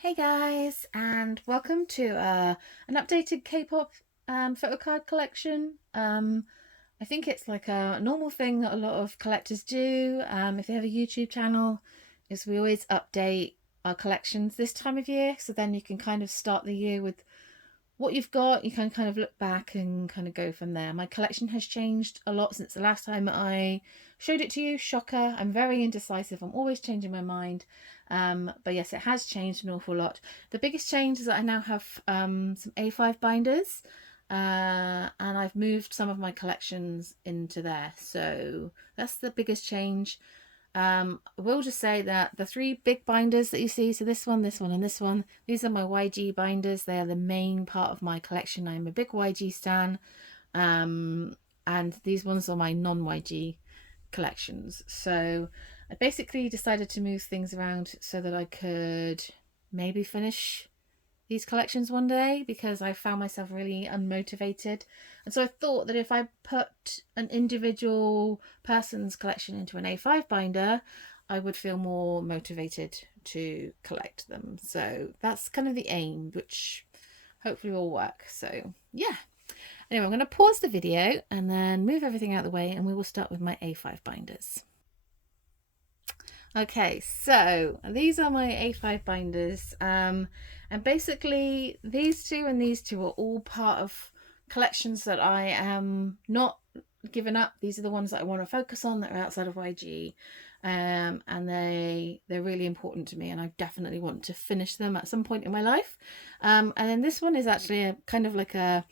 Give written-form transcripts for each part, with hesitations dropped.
Hey guys, and welcome to an updated K-pop photocard collection. I think it's like a normal thing that a lot of collectors do. If they have a YouTube channel, is we always update our collections this time of year, so then you can kind of start the year with what you've got. You can kind of look back and kind of go from there. My collection has changed a lot since the last time I showed it to you. Shocker, I'm very indecisive. I'm always changing my mind. But yes, it has changed an awful lot. The biggest change is that I now have some A5 binders, and I've moved some of my collections into there. So that's the biggest change. I will just say that the three big binders that you see, so this one, and this one, these are my YG binders. They are the main part of my collection. I'm a big YG stan. And these ones are my non-YG collections. So I basically decided to move things around so that I could maybe finish these collections one day, because I found myself really unmotivated. And so I thought that if I put an individual person's collection into an A5 binder, I would feel more motivated to collect them. So that's kind of the aim, which hopefully will work. So yeah. Anyway, I'm going to pause the video and then move everything out of the way, and we will start with my A5 binders. Okay, so these are my A5 binders, and basically these two and these two are all part of collections that I am not giving up. These are the ones that I want to focus on that are outside of YG, and they're really important to me, and I definitely want to finish them at some point in my life. And then this one is actually a kind of like a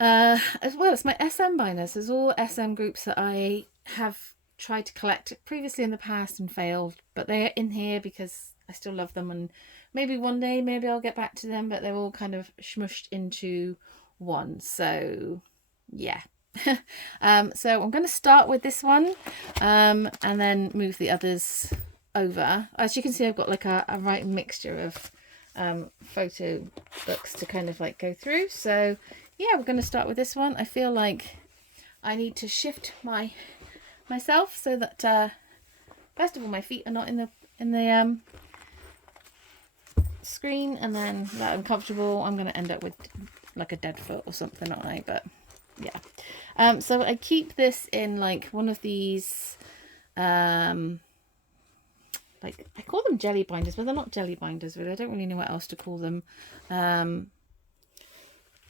as well, it's my SM binders. There's all SM groups that I have tried to collect previously in the past and failed, but they're in here because I still love them, and maybe one day maybe I'll get back to them, but they're all kind of smushed into one. So yeah. So I'm going to start with this one, and then move the others over. As you can see, I've got like a right mixture of photo books to kind of like go through. So yeah, we're going to start with this one. I feel like I need to shift myself so that first of all my feet are not in the screen, and then that I'm comfortable. I'm going to end up with like a dead foot or something, aren't I? But yeah. So I keep this in like one of these like, I call them jelly binders, but they're not jelly binders really. I don't really know what else to call them.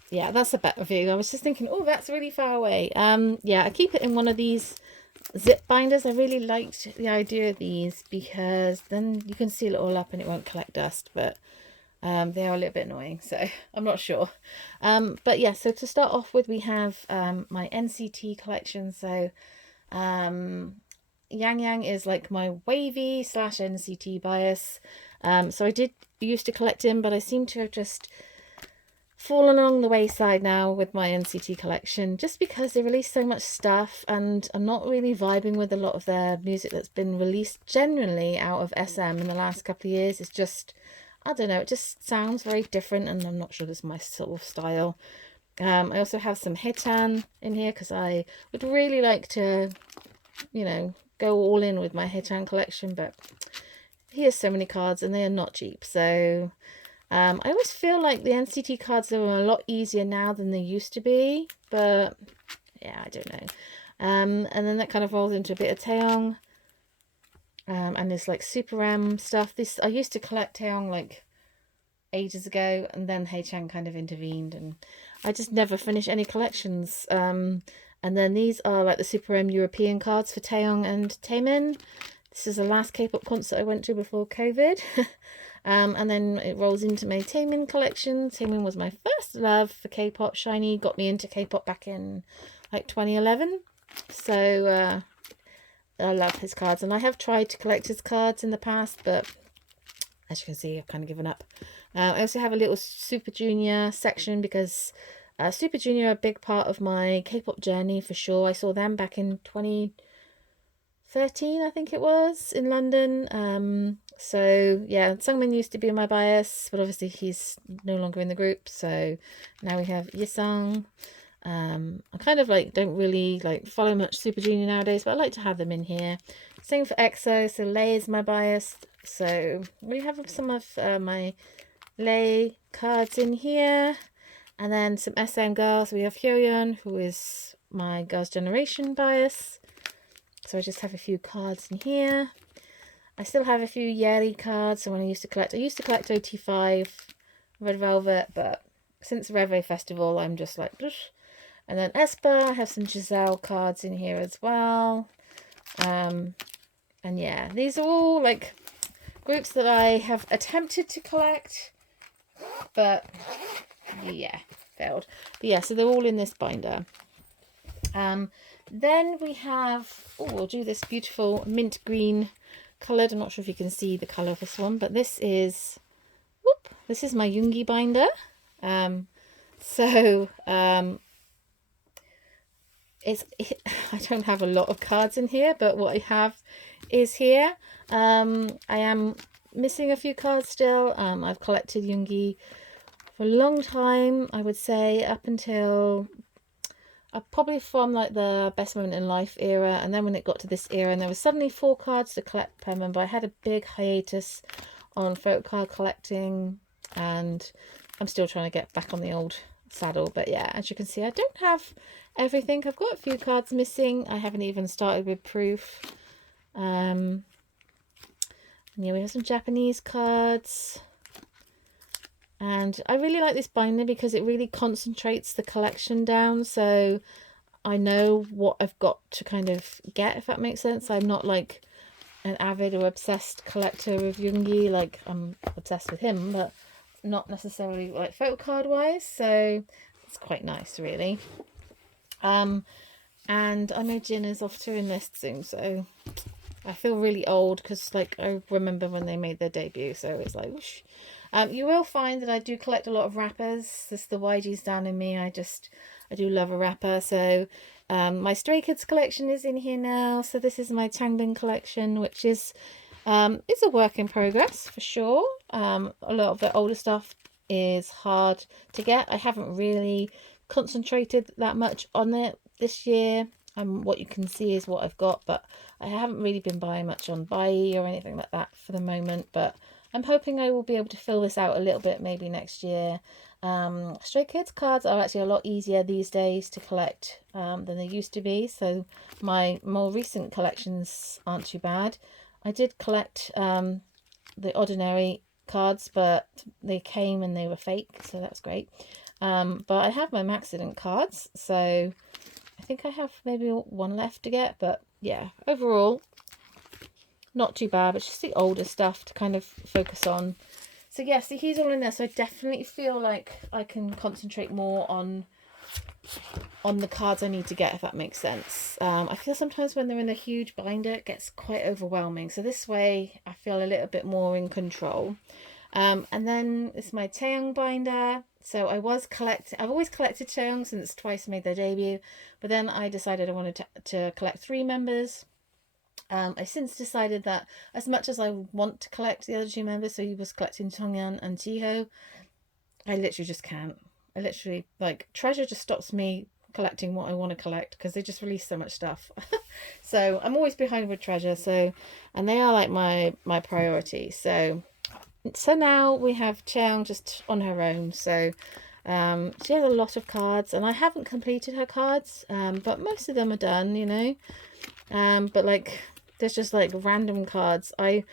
Yeah, that's a better view. I was just thinking, oh, that's really far away. Yeah, I keep it in one of these zip binders. I really liked the idea of these because then you can seal it all up and it won't collect dust, but they are a little bit annoying, so I'm not sure. But yeah, so to start off with, we have my NCT collection. So Yang Yang is like my wavy / NCT bias. So I did used to collect him, but I seem to have just fallen along the wayside now with my NCT collection, just because they release so much stuff and I'm not really vibing with a lot of their music that's been released generally out of SM in the last couple of years. It's just, I don't know, it just sounds very different, and I'm not sure this is my sort of style. I also have some Hitan in here because I would really like to, you know, go all in with my Hitan collection, but he has so many cards and they are not cheap. So I always feel like the NCT cards are a lot easier now than they used to be, but yeah, I don't know. And then that kind of rolls into a bit of Taeyong, and there's like Super M stuff. This, I used to collect Taeyong like ages ago, and then Haechan kind of intervened, and I just never finished any collections. And then these are like the Super M European cards for Taeyong and Taemin. This is the last K-pop concert I went to before COVID. And then it rolls into my Taemin collection. Taemin was my first love for K-pop. SHINee got me into K-pop back in like 2011. So I love his cards, and I have tried to collect his cards in the past, but as you can see, I've kind of given up. I also have a little Super Junior section because Super Junior are a big part of my K-pop journey for sure. I saw them back in 2013, I think it was, in London. So yeah, Sungmin used to be my bias, but obviously he's no longer in the group. So now we have Yesung. I kind of like don't really like follow much Super Junior nowadays, but I like to have them in here. Same for EXO. So Lay is my bias So we have some of my Lay cards in here, and then some SM girls. We have Hyoyeon, who is my Girls' Generation bias. So I just have a few cards in here. I still have a few Yeri cards. So when I used to collect OT5, Red Velvet, but since Revo Festival, I'm just like, Dush. And then Espa, I have some Giselle cards in here as well. And yeah, these are all like groups that I have attempted to collect, but yeah, failed. But yeah, so they're all in this binder. Then we have, we'll do this beautiful mint green coloured. I'm not sure if you can see the colour of this one, but this is my Yoongi binder. I don't have a lot of cards in here, but what I have is here. I am missing a few cards still. I've collected Yoongi for a long time, I would say, up until probably from like the Best Moment in Life era, and then when it got to this era and there was suddenly 4 cards to collect per member, I had a big hiatus on photocard collecting, and I'm still trying to get back on the old saddle. But yeah, as you can see, I don't have everything. I've got a few cards missing. I haven't even started with proof. Yeah, we have some Japanese cards. And I really like this binder because it really concentrates the collection down, so I know what I've got to kind of get, if that makes sense. I'm not like an avid or obsessed collector of Yoongi. Like, I'm obsessed with him, but not necessarily like photocard wise, so it's quite nice, really. And I know Jin is off to enlist soon, so I feel really old because like I remember when they made their debut, so it's like whoosh. You will find that I do collect a lot of wrappers. This is the YG's down in me. I do love a wrapper. So my Stray Kids collection is in here now. So this is my Changbin collection, which is it's a work in progress for sure. A lot of the older stuff is hard to get. I haven't really concentrated that much on it this year. What you can see is what I've got, but I haven't really been buying much on Buy or anything like that for the moment. But I'm hoping I will be able to fill this out a little bit maybe next year. Stray Kids cards are actually a lot easier these days to collect than they used to be. So my more recent collections aren't too bad. I did collect the ordinary cards, but they came and they were fake, so that's great. But I have my Maxident cards, so I think I have maybe one left to get. But yeah, overall, not too bad, but just the older stuff to kind of focus on. So yeah, see, he's all in there, so I definitely feel like I can concentrate more on the cards I need to get, if that makes sense. I feel sometimes when they're in a huge binder, it gets quite overwhelming. So this way, I feel a little bit more in control. And then it's my Taeyong binder. So I've always collected Taeyong since Twice made their debut, but then I decided I wanted to collect 3 members. I since decided that as much as I want to collect the other 2 members, so he was collecting Tongyan and Jiho, I literally just can't. I literally, like, Treasure just stops me collecting what I want to collect because they just release so much stuff. So I'm always behind with Treasure, so, and they are like my priority. So now we have Cheong just on her own. So she has a lot of cards, and I haven't completed her cards, but most of them are done, you know. But like, there's just like random cards. I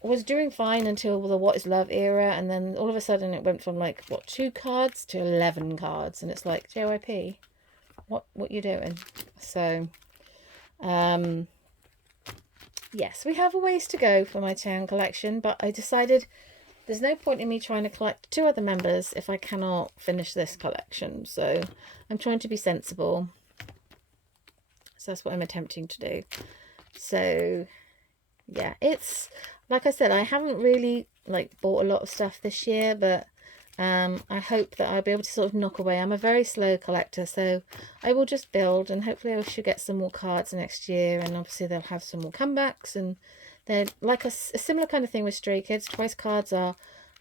was doing fine until the What Is Love era, and then all of a sudden it went from like, what, 2 cards to 11 cards, and it's like, JYP, what you doing? So yes, we have a ways to go for my Taeyong collection, but I decided there's no point in me trying to collect 2 other members if I cannot finish this collection. So I'm trying to be sensible. So that's what I'm attempting to do. So yeah, it's like I said, I haven't really like bought a lot of stuff this year, but I hope that I'll be able to sort of knock away. I'm a very slow collector, so I will just build, and hopefully I should get some more cards next year, and obviously they'll have some more comebacks, and they're like a similar kind of thing with Stray Kids. Twice cards are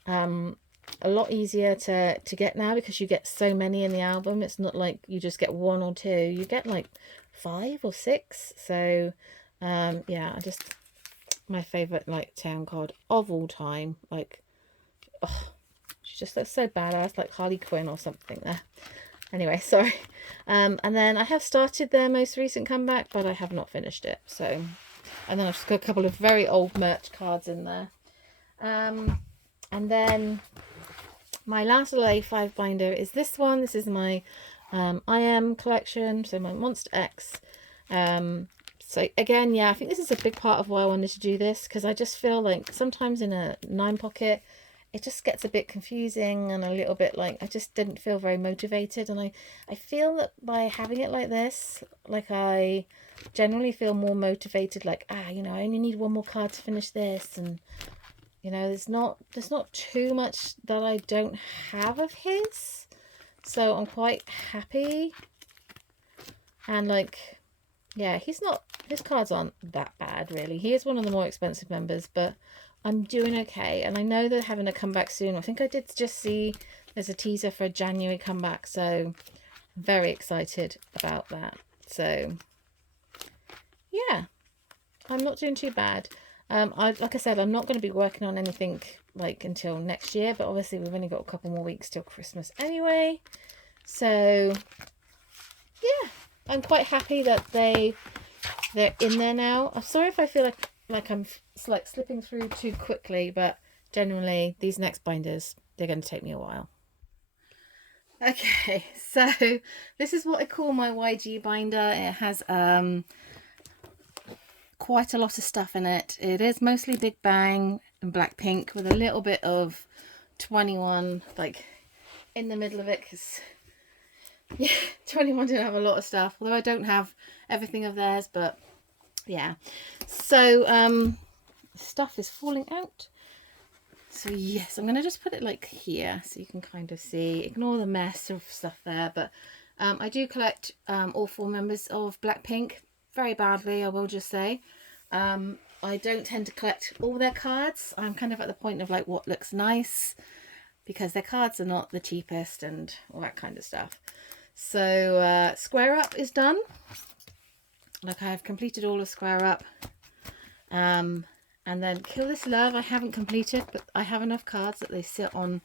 a lot easier to get now because you get so many in the album. It's not like you just get 1 or 2, you get like 5 or 6. So yeah, my favourite like town card of all time. Like, oh, she just looks so badass, like Harley Quinn or something there. Anyway, sorry. And then I have started their most recent comeback, but I have not finished it. So, and then I've just got a couple of very old merch cards in there. And then my last little A5 binder is this one. This is my I Am collection, so my Monster X. So again, yeah, I think this is a big part of why I wanted to do this, because I just feel like sometimes in a 9 pocket, it just gets a bit confusing and a little bit like I just didn't feel very motivated. And I feel that by having it like this, like I generally feel more motivated, like, you know, I only need one more card to finish this. And, you know, there's not too much that I don't have of his. So I'm quite happy. And like, yeah, his cards aren't that bad, really. He is one of the more expensive members, but I'm doing okay. And I know they're having a comeback soon. I think I did just see there's a teaser for a January comeback, so I'm very excited about that. So yeah, I'm not doing too bad. Like I said, I'm not going to be working on anything like until next year, but obviously we've only got a couple more weeks till Christmas anyway. So yeah, I'm quite happy that they're in there now. I'm sorry if I feel like I'm like slipping through too quickly, but generally these next binders, they're going to take me a while. Okay, so this is what I call my YG binder. It has quite a lot of stuff in it. It is mostly Big Bang and Blackpink with a little bit of 21 like in the middle of it, because yeah, 21 didn't have a lot of stuff, although I don't have everything of theirs. But yeah, so stuff is falling out. So yes, I'm going to just put it like here so you can kind of see. Ignore the mess of stuff there. But I do collect all 4 members of Blackpink very badly, I will just say. I don't tend to collect all their cards. I'm kind of at the point of like what looks nice, because their cards are not the cheapest and all that kind of stuff. So Square Up is done. Like, I have completed all of Square Up. And then Kill This Love I haven't completed, but I have enough cards that they sit on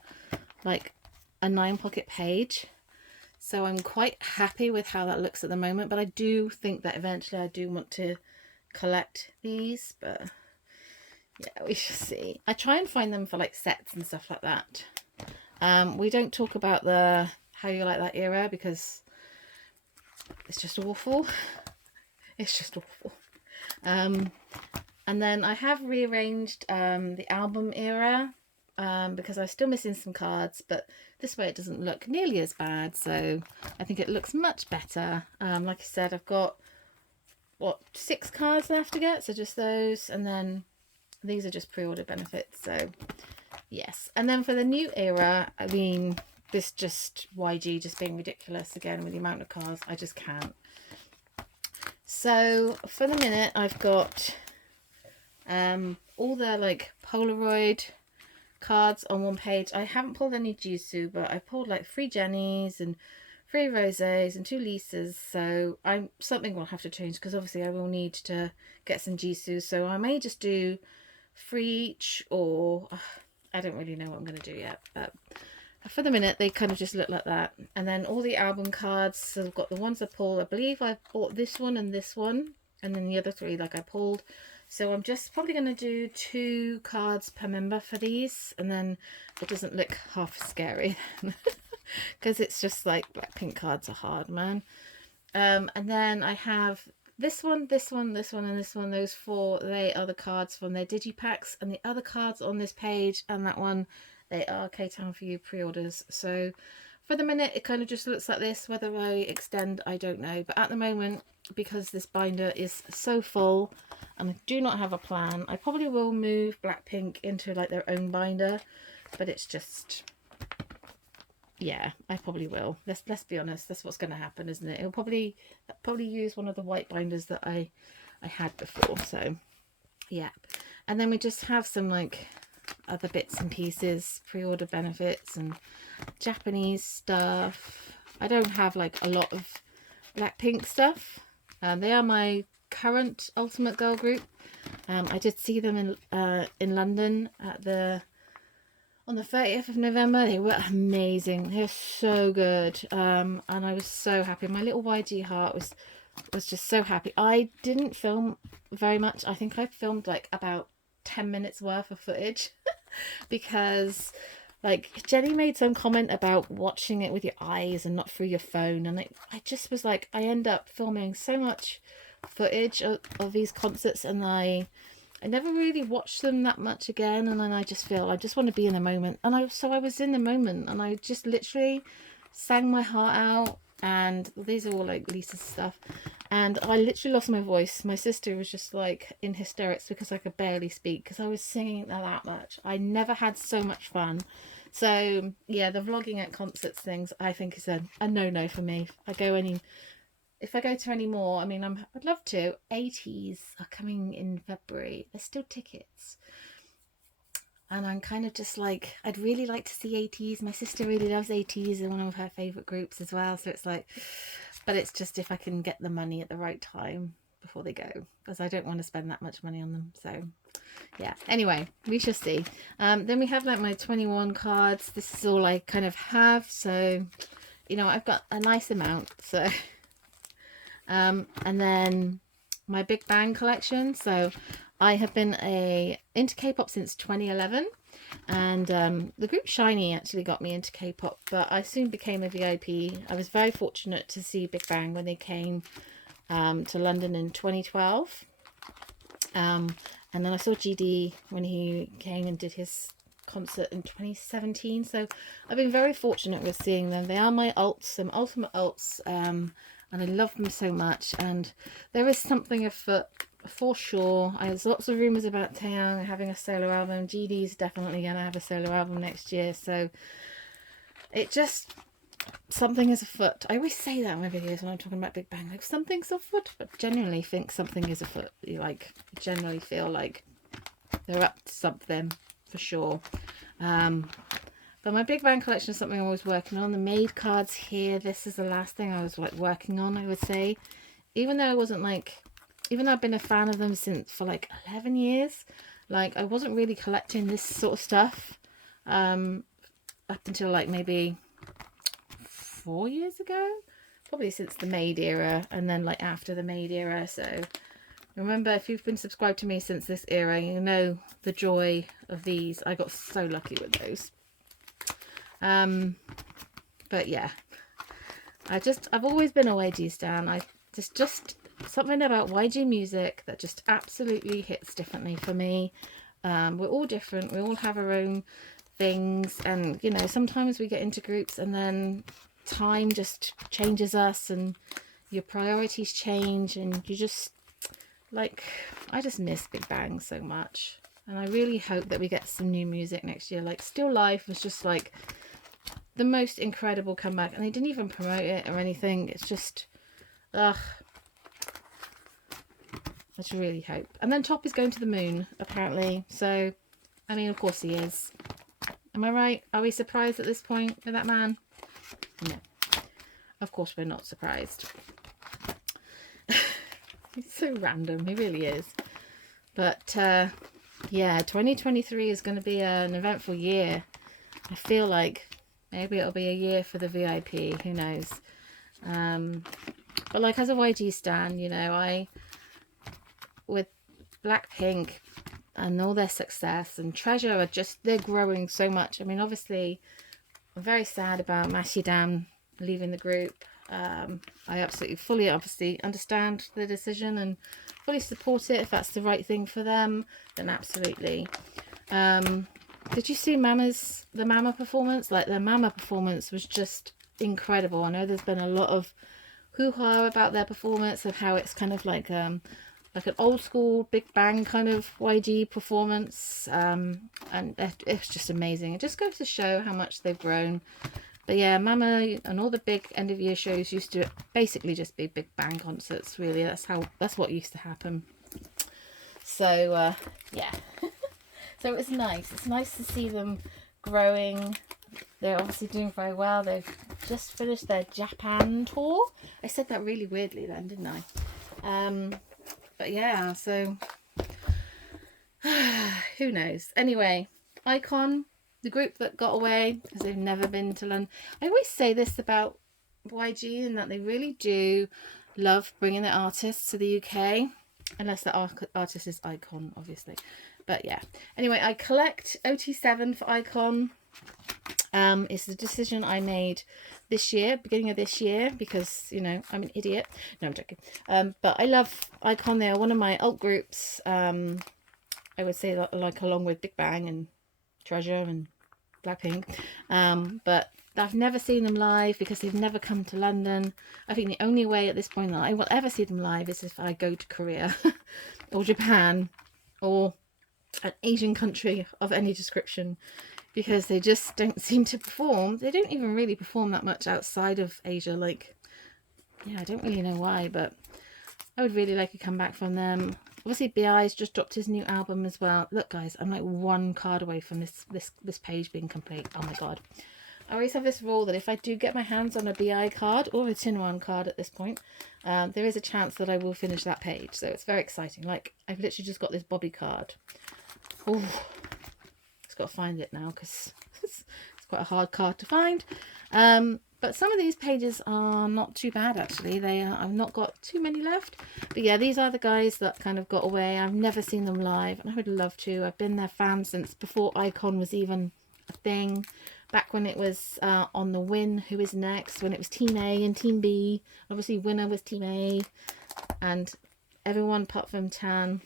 like a 9 pocket page. So I'm quite happy with how that looks at the moment, but I do think that eventually I do want to collect these, but yeah, we shall see. I try and find them for like sets and stuff like that. We don't talk about the How You Like That era because it's just awful. It's just awful. And then I have rearranged the album era because I'm still missing some cards, but this way it doesn't look nearly as bad, so I think it looks much better. Like I said, I've got, what, 6 cards left to get, so just those, and then these are just pre-order benefits, so yes. And then for the new era, I mean, this just YG just being ridiculous again with the amount of cards, I just can't. So for the minute, I've got all the like Polaroid cards on one page. I haven't pulled any Jisoo, but I pulled like 3 Jennies and 3 Rosés and 2 Lisas, so something will have to change because obviously I will need to get some Jisoo, so I may just do 3 each, or I don't really know what I'm going to do yet, but for the minute they kind of just look like that. And then all the album cards, so I've got the ones I pulled. I believe I bought this one, and then the other 3 like I pulled. So I'm just probably going to do 2 cards per member for these, and then it doesn't look half scary because it's just like Blackpink cards are hard, man. And then I have this one, this one, this one, and this one. Those 4, they are the cards from their digipacks, and the other cards on this page and that one, they are K-Town For You pre-orders. So for the minute it kind of just looks like this. Whether I extend, I don't know, but at the moment, because this binder is so full and I do not have a plan, I probably will move Blackpink into like their own binder, but it's just, yeah, I probably will. Let's be honest, that's what's going to happen, isn't it? It'll probably use one of the white binders that I had before. So yeah, and then we just have some like other bits and pieces, pre-order benefits and Japanese stuff. I don't have like a lot of Blackpink stuff. They are my current Ultimate Girl group, I did see them in London on the 30th of November. They were amazing. They were so good. And I was so happy. My little YG heart was just so happy. I didn't film very much. I think I filmed like about 10 minutes worth of footage because like Jenny made some comment about watching it with your eyes and not through your phone, and I just was like, I end up filming so much footage of these concerts, and I never really watched them that much again, and then I just feel I just want to be in the moment, and I was in the moment, and I just literally sang my heart out. And these are all like Lisa's stuff, and I literally lost my voice. My sister was just like in hysterics because I could barely speak because I was singing that much. I never had so much fun. So yeah, the vlogging at concerts things I think is a no for me. If I go to any more, I mean, I'd love to. 80s are coming in February. There's still tickets. And I'm kind of just like, I'd really like to see 80s. My sister really loves 80s and one of her favourite groups as well. So it's like, but it's just if I can get the money at the right time before they go, because I don't want to spend that much money on them. So yeah, anyway, we shall see. Then we have like my 21 cards. This is all I kind of have. So, you know, I've got a nice amount. So, and then my Big Bang collection. So I have been into K-pop since 2011, and the group Shiny actually got me into K-pop, but I soon became a VIP. I was very fortunate to see Big Bang when they came to London in 2012, and then I saw GD when he came and did his concert in 2017. So I've been very fortunate with seeing them. They are my ults, some ultimate ults, and I love them so much. And there is something afoot for sure. There's lots of rumours about Taeyang having a solo album. GD's definitely going to have a solo album next year. So it just, something is afoot. I always say that in my videos when I'm talking about Big Bang, like something's afoot, but genuinely think something is afoot. You like generally feel like they're up to something for sure. But my Big Bang collection is something I'm always working on. The made cards here, this is the last thing I was like working on, I would say. Even though I've been a fan of them for like 11 years, like I wasn't really collecting this sort of stuff up until like maybe 4 years ago, probably since the Made era, and then like after the Made era. So remember, if you've been subscribed to me since this era, you know the joy of these. I got so lucky with those. But yeah, I've always been a YG stan. Just something about YG music that just absolutely hits differently for me. We're all different. We all have our own things, and you know, sometimes we get into groups and then time just changes us and your priorities change, and you just like, I just miss Big Bang so much, and I really hope that we get some new music next year. Like Still Life was just like the most incredible comeback, and they didn't even promote it or anything. It's just ugh, I just really hope. And then Top is going to the moon apparently, so I mean, of course he is. Am I right? Are we surprised at this point with that man? No, of course we're not surprised. He's so random, he really is. But yeah, 2023 is going to be an eventful year. I feel like maybe it'll be a year for the VIP, who knows. But like, as a YG stan, you know, with Blackpink and all their success and Treasure they're growing so much. I mean, obviously I'm very sad about Mashidam leaving the group. I absolutely fully obviously understand the decision and fully support it. If that's the right thing for them, then absolutely. Did you see the Mama performance? Like, the Mama performance was just incredible. I know there's been a lot of hoo-ha about their performance, of how it's kind of like an old school Big Bang kind of YG performance, and it's just amazing. It just goes to show how much they've grown. But yeah, Mama and all the big end of year shows used to basically just be Big Bang concerts, really. That's what used to happen. So yeah. So it's nice. It's nice to see them growing. They're obviously doing very well. They've just finished their Japan tour. I said that really weirdly then, didn't I? But yeah, so Who knows? Anyway, Icon, the group that got away because they've never been to London. I always say this about YG, and that they really do love bringing their artists to the UK, unless the artist is Icon, obviously. But yeah. Anyway, I collect OT7 for Icon. It's the decision I made this year, beginning of this year, because, you know, I'm an idiot. No, I'm joking. But I love Icon. They are one of my alt groups. I would say that, like, along with Big Bang and Treasure and Blackpink. But I've never seen them live because they've never come to London. I think the only way at this point that I will ever see them live is if I go to Korea or Japan or an Asian country of any description, because they just don't seem to perform. They don't even really perform that much outside of Asia. Like, yeah, I don't really know why, but I would really like a comeback from them. Obviously, BI's just dropped his new album as well. Look, guys, I'm like one card away from this page being complete. Oh my god. I always have this rule that if I do get my hands on a BI card or a Tinwan card at this point, there is a chance that I will finish that page. So it's very exciting. Like, I've literally just got this Bobby card. Oh, just got to find it now because it's quite a hard card to find. But some of these pages are not too bad, actually. I've not got too many left. But yeah, these are the guys that kind of got away. I've never seen them live, and I would love to. I've been their fan since before Icon was even a thing. Back when it was on the Win, Who Is Next, when it was Team A and Team B. Obviously, winner was Team A, and everyone apart from Tan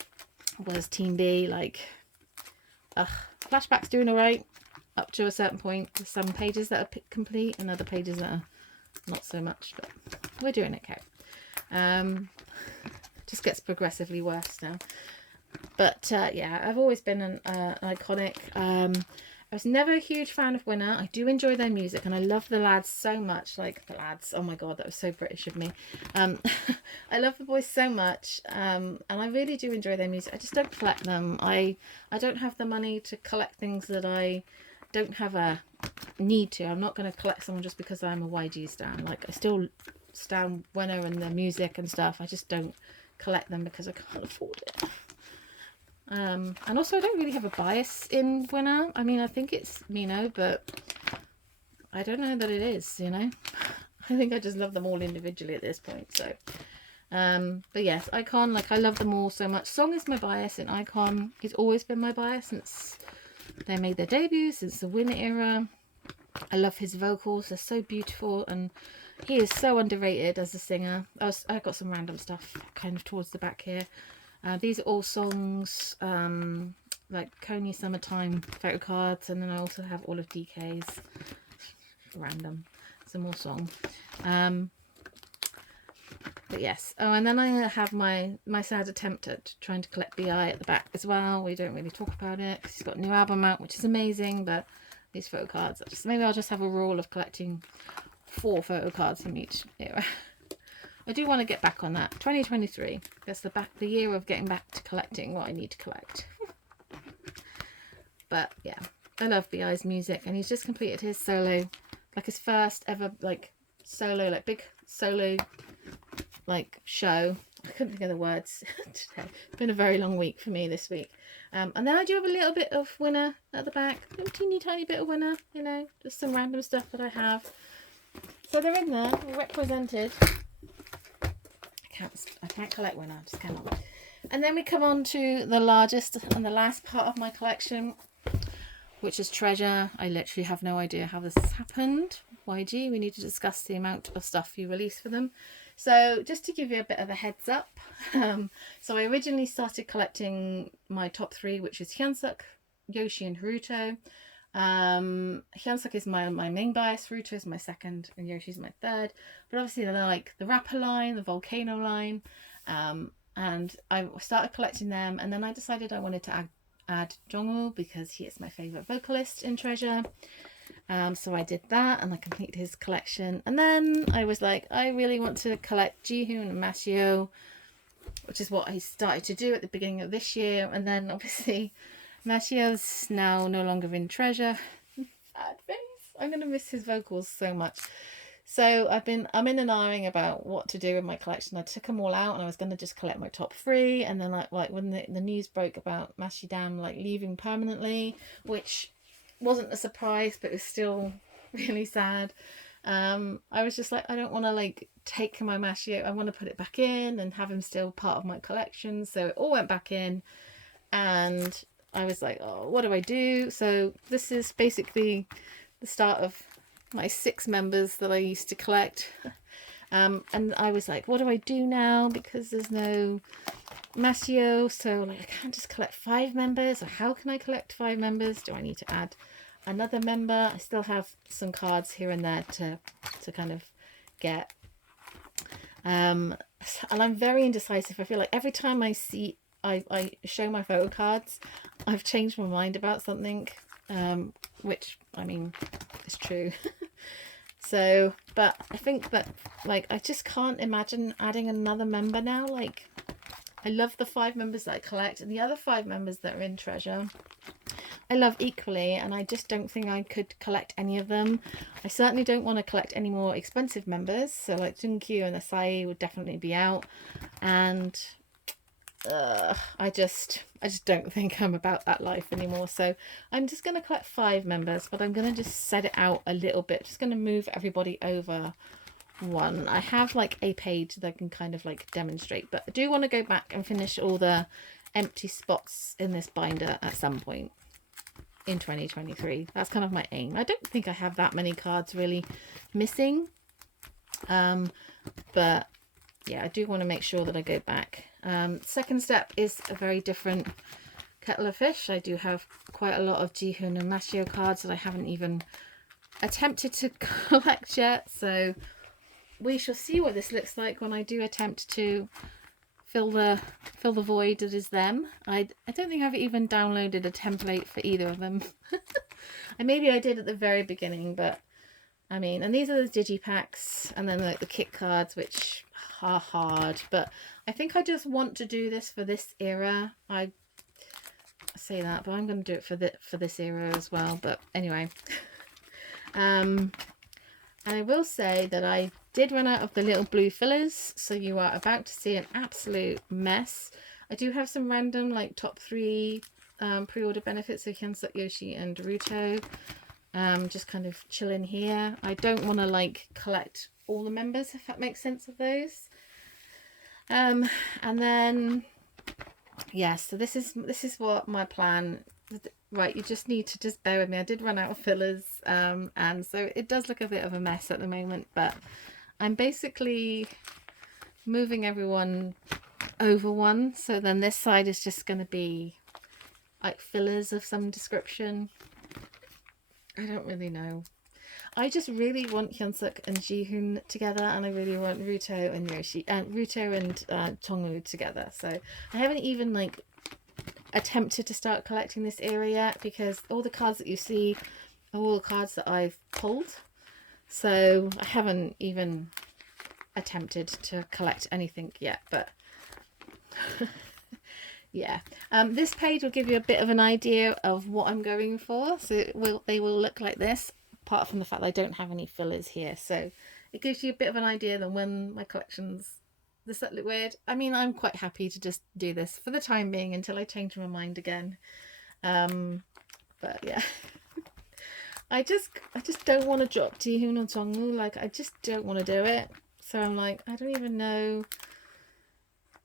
was Team B. Like, Flashback's doing alright up to a certain point. There's some pages that are complete and other pages that are not so much, but we're doing okay. Just gets progressively worse now. But yeah, I've always been an iconic. I was never a huge fan of Winner. I do enjoy their music, and I love the lads so much. Like, the lads, oh my god, that was so British of me. I love the boys so much, and I really do enjoy their music. I just don't collect them. I don't have the money to collect things that I don't have a need to. I'm not going to collect someone just because I'm a YG stan. Like, I still stan Winner and their music and stuff. I just don't collect them because I can't afford it. And also I don't really have a bias in Winner. I mean, I think it's Mino, but I don't know that it is, you know. I think I just love them all individually at this point. So but yes, Icon, like, I love them all so much. Song is my bias in Icon. It's always been my bias since they made their debut, since the Winner era. I love his vocals. They're so beautiful, and he is so underrated as a singer. I got some random stuff kind of towards the back here. These are all songs, like Coney Summertime photo cards, and then I also have all of DK's random, some more songs. But yes, oh, and then I have my sad attempt at trying to collect BI at the back as well. We don't really talk about it because he's got a new album out, which is amazing, but these photo cards, maybe I'll just have a rule of collecting 4 photo cards from each era. I do want to get back on that. 2023. That's the year of getting back to collecting what I need to collect. But yeah, I love B.I.'s music, and he's just completed his solo, like his first ever like solo, like big solo like show. I couldn't think of the words today. It's been a very long week for me this week. And then I do have a little bit of Winner at the back. A little teeny tiny bit of Winner, you know, just some random stuff that I have. So they're in there, represented. I can't collect Winner, I just cannot. And then we come on to the largest and the last part of my collection, which is Treasure. I literally have no idea how this has happened. YG, we need to discuss the amount of stuff you release for them. So just to give you a bit of a heads up, so I originally started collecting my top 3, which is Hyunsuk, Yoshi and Haruto. Hyunsuk is my main bias, Haruto is my second, and Yoshi's my third. But obviously they're like the rapper line, the volcano line, and I started collecting them, and then I decided I wanted to add Jongwoo because he is my favourite vocalist in Treasure. So I did that, and I completed his collection, and then I was like, I really want to collect Jihoon and Maseo, which is what I started to do at the beginning of this year. And then obviously Maseo's now no longer in Treasure. Sad face. I'm going to miss his vocals so much. So I'm in and ahhing about what to do with my collection. I took them all out, and I was going to just collect my top three. And then like when the news broke about Mashidam like leaving permanently, which wasn't a surprise, but it was still really sad. I was just like, I don't want to like take my Mashio. I want to put it back in and have him still part of my collection. So it all went back in, and I was like, oh, what do I do? So this is basically the start of my 6 members that I used to collect. And I was like, what do I do now? Because there's no Masio, so like I can't just collect 5 members. Or how can I collect 5 members? Do I need to add another member? I still have some cards here and there to kind of get. And I'm very indecisive. I feel like every time I show my photo cards, I've changed my mind about something, which I mean is true. So, but I think that like I just can't imagine adding another member now. Like I love the 5 members that I collect, and the other 5 members that are in Treasure I love equally, and I just don't think I could collect any of them. I certainly don't want to collect any more expensive members, so like Junkyu and Asai would definitely be out, and I just don't think I'm about that life anymore. So I'm just going to collect 5 members, but I'm going to just set it out a little bit. Just going to move everybody over one. I have like a page that I can kind of like demonstrate, but I do want to go back and finish all the empty spots in this binder at some point in 2023. That's kind of my aim. I don't think I have that many cards really missing, but yeah, I do want to make sure that I go back. Second step is a very different kettle of fish. I do have quite a lot of Jihoon and Mashio cards that I haven't even attempted to collect yet, so we shall see what this looks like when I do attempt to fill the void that is them. I don't think I've even downloaded a template for either of them. And maybe I did at the very beginning, but I mean, and these are the digipacks, and then like the kit cards, which are hard, but I think I just want to do this for this era. I say that, but I'm going to do it for this era as well. But anyway, and I will say that I did run out of the little blue fillers, so you are about to see an absolute mess. I do have some random like top 3 pre-order benefits of Hyunsuk, Yoshi and Ruto. Just kind of chilling here. I don't want to like collect all the members, if that makes sense, of those. And then yeah, so this is what my plan. Right, you just need to just bear with me. I did run out of fillers, and so it does look a bit of a mess at the moment, but I'm basically moving everyone over one, so then this side is just going to be like fillers of some description. I don't really know. I just really want Hyunsuk and Jihoon together, and I really want Ruto and Yoshi, Ruto and Tongwoo together. So I haven't even like attempted to start collecting this area yet, because all the cards that you see are all the cards that I've pulled. So I haven't even attempted to collect anything yet, but yeah. This page will give you a bit of an idea of what I'm going for. So they will look like this, apart from the fact that I don't have any fillers here. So it gives you a bit of an idea that when my collections... Does that look weird? I mean, I'm quite happy to just do this for the time being until I change my mind again. But yeah. I just don't want to drop Jihoon and Tongwoo. Like, I just don't want to do it. So I'm like, I don't even know.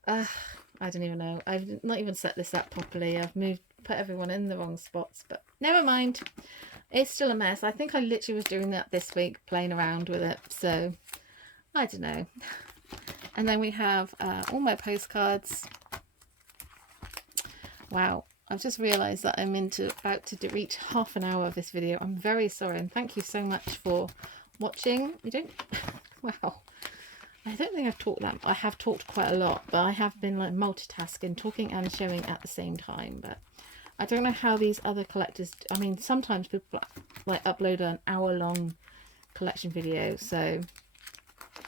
I don't even know. I've not even set this up properly. I've put everyone in the wrong spots, but never mind. It's still a mess. I think I literally was doing that this week, playing around with it. So I don't know. And then we have all my postcards. Wow, I've just realised that I'm about to reach half an hour of this video. I'm very sorry, and thank you so much for watching. You don't... Wow. I don't think I've talked that... I have talked quite a lot, but I have been like multitasking, talking and showing at the same time. But I don't know how these other collectors... I mean, sometimes people like upload an hour-long collection video, so...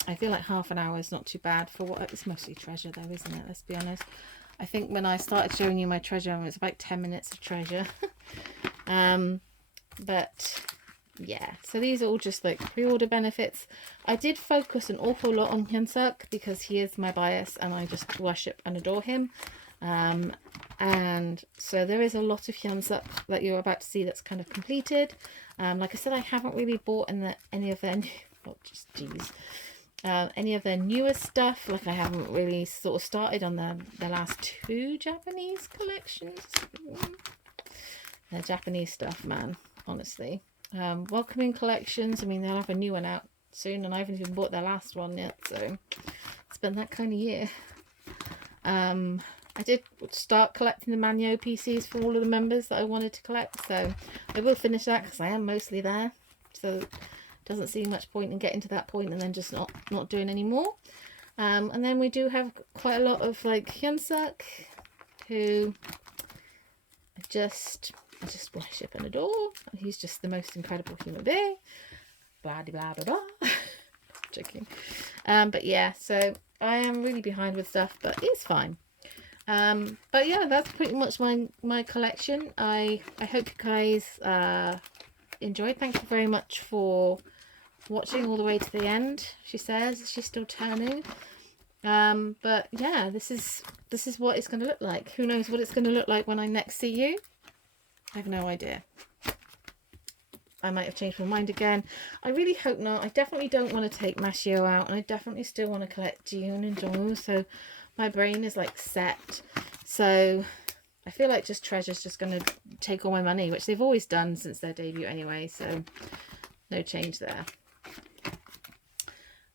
I feel like half an hour is not too bad for what... It's mostly treasure though, isn't it? Let's be honest. I think when I started showing you my treasure, it was about 10 minutes of treasure. But yeah, so these are all just like pre-order benefits. I did focus an awful lot on Hyunsuk because he is my bias and I just worship and adore him. And so there is a lot of Hyunsuk that you're about to see that's kind of completed. Like I said, I haven't really bought any of their any of their newer stuff. Like I haven't really sort of started on the last 2 Japanese collections. Their Japanese stuff, man, honestly. Welcoming collections, I mean, they'll have a new one out soon and I haven't even bought their last one yet, so it's been that kind of year. I did start collecting the Manyo PCs for all of the members that I wanted to collect, so I will finish that because I am mostly there, so it doesn't seem much point in getting to that point and then just not doing any more. And then we do have quite a lot of like Hyunsuk, who I just worship and adore. He's just the most incredible human being. Blah blah blah blah. Joking. But yeah, so I am really behind with stuff, but it's fine. But yeah, that's pretty much my collection. I hope you guys enjoyed. Thank you very much for watching all the way to the end. She says she's still turning. But yeah, this is what it's going to look like. Who knows what it's going to look like when I next see you? I have no idea. I might have changed my mind again. I really hope not. I definitely don't want to take Mashio out, and I definitely still want to collect Jiyoon and Jongwoo, so my brain is like set. So I feel like Treasure's just going to take all my money, which they've always done since their debut anyway, so no change there.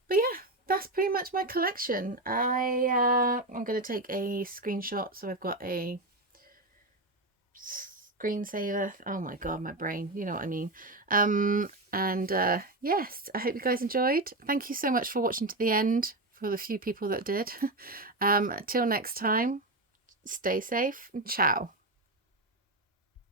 But yeah, that's pretty much my collection. I'm going to take a screenshot, so I've got a screensaver. Oh my god, my brain, you know what I mean. Yes, I hope you guys enjoyed. Thank you so much for watching to the end, for the few people that did. Till next time, stay safe and ciao.